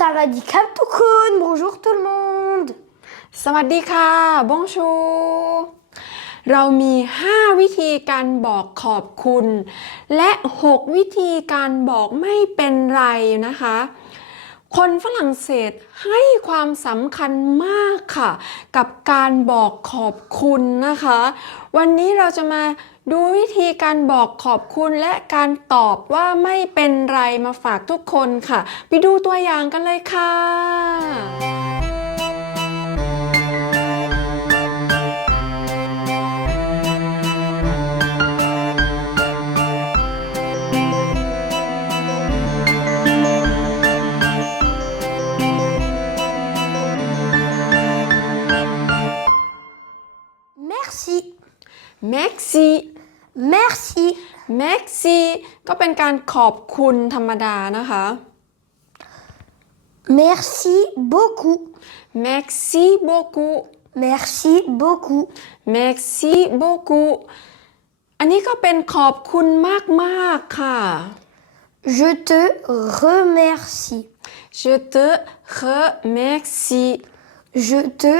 Savadi Kaptukun, bonjour tout le monde. สวัสดีค่ะบงชูเรามี 5 วิธีการบอกขอบคุณ และ 6 วิธีการบอกไม่เป็นไรนะคะ คนฝรั่งเศสให้ความสำคัญมากค่ะ กับการบอกขอบคุณนะคะ วันนี้เราจะมา ดูวิธีการบอกขอบคุณและการตอบว่าไม่เป็นไรมาฝากทุกคนค่ะ ไปดูตัวอย่างกันเลยค่ะ Merci. Merci Merci. Merci ก็เป็นการขอบคุณธรรมดานะคะ Merci beaucoup. Merci beaucoup Merci beaucoup. Merci beaucoup อันนี้ก็เป็นขอบคุณมากๆค่ะ Je te remercie. Je te remercie Je te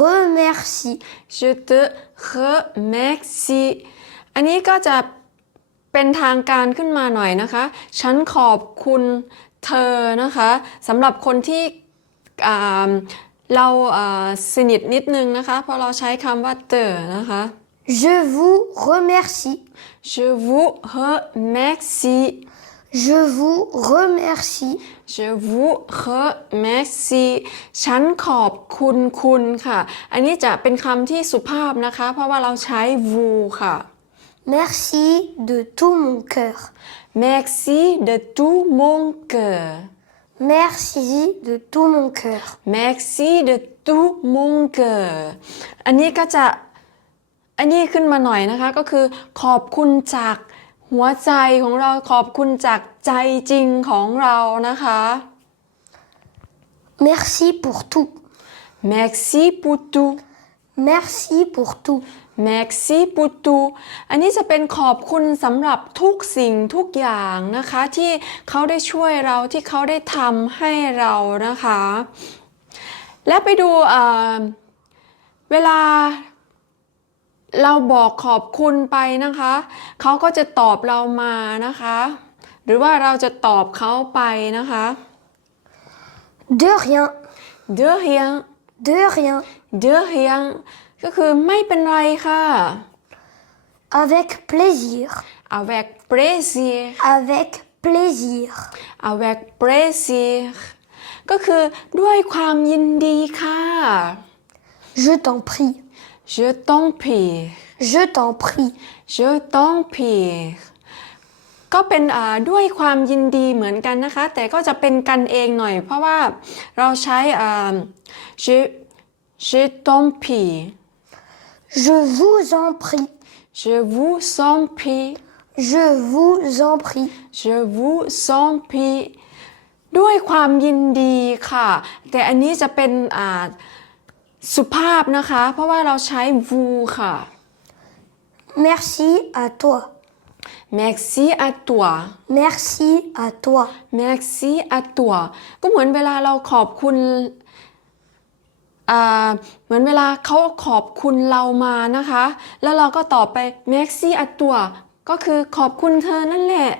remercie. Je te remercie อันนี้ก็จะเป็นทางการขึ้นมาหน่อยนะคะ ฉันขอบคุณเธอนะคะสำหรับคนที่อ่าเราอ่าสนิทนิดนึงนะคะเพราะเราใช้คำว่าเธอนะคะ Je vous remercie. Je vous remercie Je vous remercie. Je vous remercie ฉันขอบคุณคุณค่ะ อันนี้จะเป็นคำที่สุภาพนะคะ เพราะว่าเราใช้ vous ค่ะ Merci de tout mon cœur. Merci de tout mon cœur Merci de tout mon cœur. Merci de tout mon cœur อันนี้ก็จะ อันนี้ขึ้นมาหน่อยนะคะ ก็คือขอบคุณจากหัวใจของเรา ขอบคุณจากใจจริงของเรานะคะ Merci pour tout. Merci pour tout Merci pour tout. Merci pour tout อันนี้จะเป็นขอบคุณสำหรับทุกสิ่งทุกอย่างนะคะ ที่เขาได้ช่วยเราที่เขาได้ทำให้เรานะคะ และไปดูเอ่อเวลาเราบอกขอบคุณไปนะคะ เขาก็จะตอบเรามานะคะ หรือว่าเราจะตอบเขาไปนะคะ De rien. de rien De rien. de rien ก็คือไม่เป็นไรค่ะ Avec plaisir. avec plaisir Avec plaisir. avec plaisir ก็คือด้วยความยินดีค่ะ Je t'en prie. je t'en prie Je t'en prie. je t'en prie ก็เป็นอ่าด้วยความยินดีเหมือนกันนะคะ แต่ก็จะเป็นกันเองหน่อย เพราะว่าเราใช้อ่า je je t'en prie Je vous en prie. je vous en prie Je vous en prie. je vous en prie ด้วยความยินดีค่ะ แต่อันนี้จะเป็นอ่าสุภาพนะคะ เพราะว่าเราใช้ vous ค่ะ Merci à toi. merci à toi Merci à toi. merci à toi ก็เหมือนเวลาเราขอบคุณอ่า เหมือนเวลาเขาขอบคุณเรามานะคะ แล้วเราก็ตอบไป merci à toi ก็คือขอบคุณเธอนั่นแหละ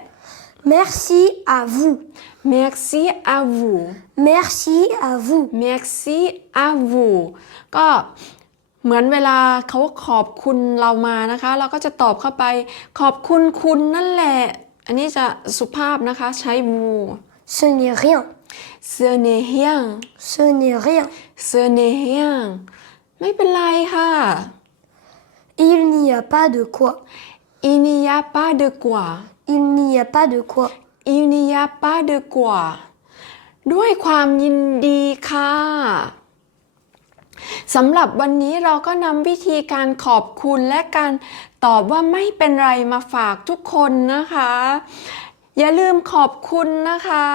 Merci à vous. merci à vous Merci à vous. merci à vous ก็เหมือนเวลาเขาขอบคุณเรามานะคะ เราก็จะตอบเข้าไป ขอบคุณคุณนั่นแหละ อันนี้จะสุภาพนะคะใช้ vous Ce n'est rien. Ce n'est rien Ce n'est rien. ce n'est rien ไม่เป็นไรค่ะ Il n'y a pas de quoi. il n'y a pas de quoi Il n'y a pas de quoi. il n'y a pas de quoi ด้วยความยินดีค่ะสำหรับวันนี้เราก็นำวิธีการขอบคุณและการตอบว่าไม่เป็นไรมาฝากทุกคนนะคะ อย่าลืมขอบคุณนะคะ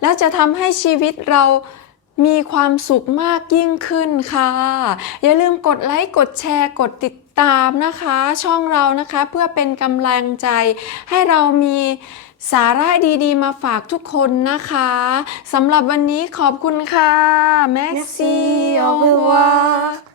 แล้วจะทำให้ชีวิตเรามีความสุขมากยิ่งขึ้นค่ะ อย่าลืมกดไลค์ กดแชร์ กดติดตามนะคะ ช่องเรานะคะเพื่อเป็นกำลังใจ ให้เรามีสาระดีๆ มาฝากทุกคนนะคะสำหรับวันนี้ขอบคุณค่ะ Merci Merci, au au revoir revoir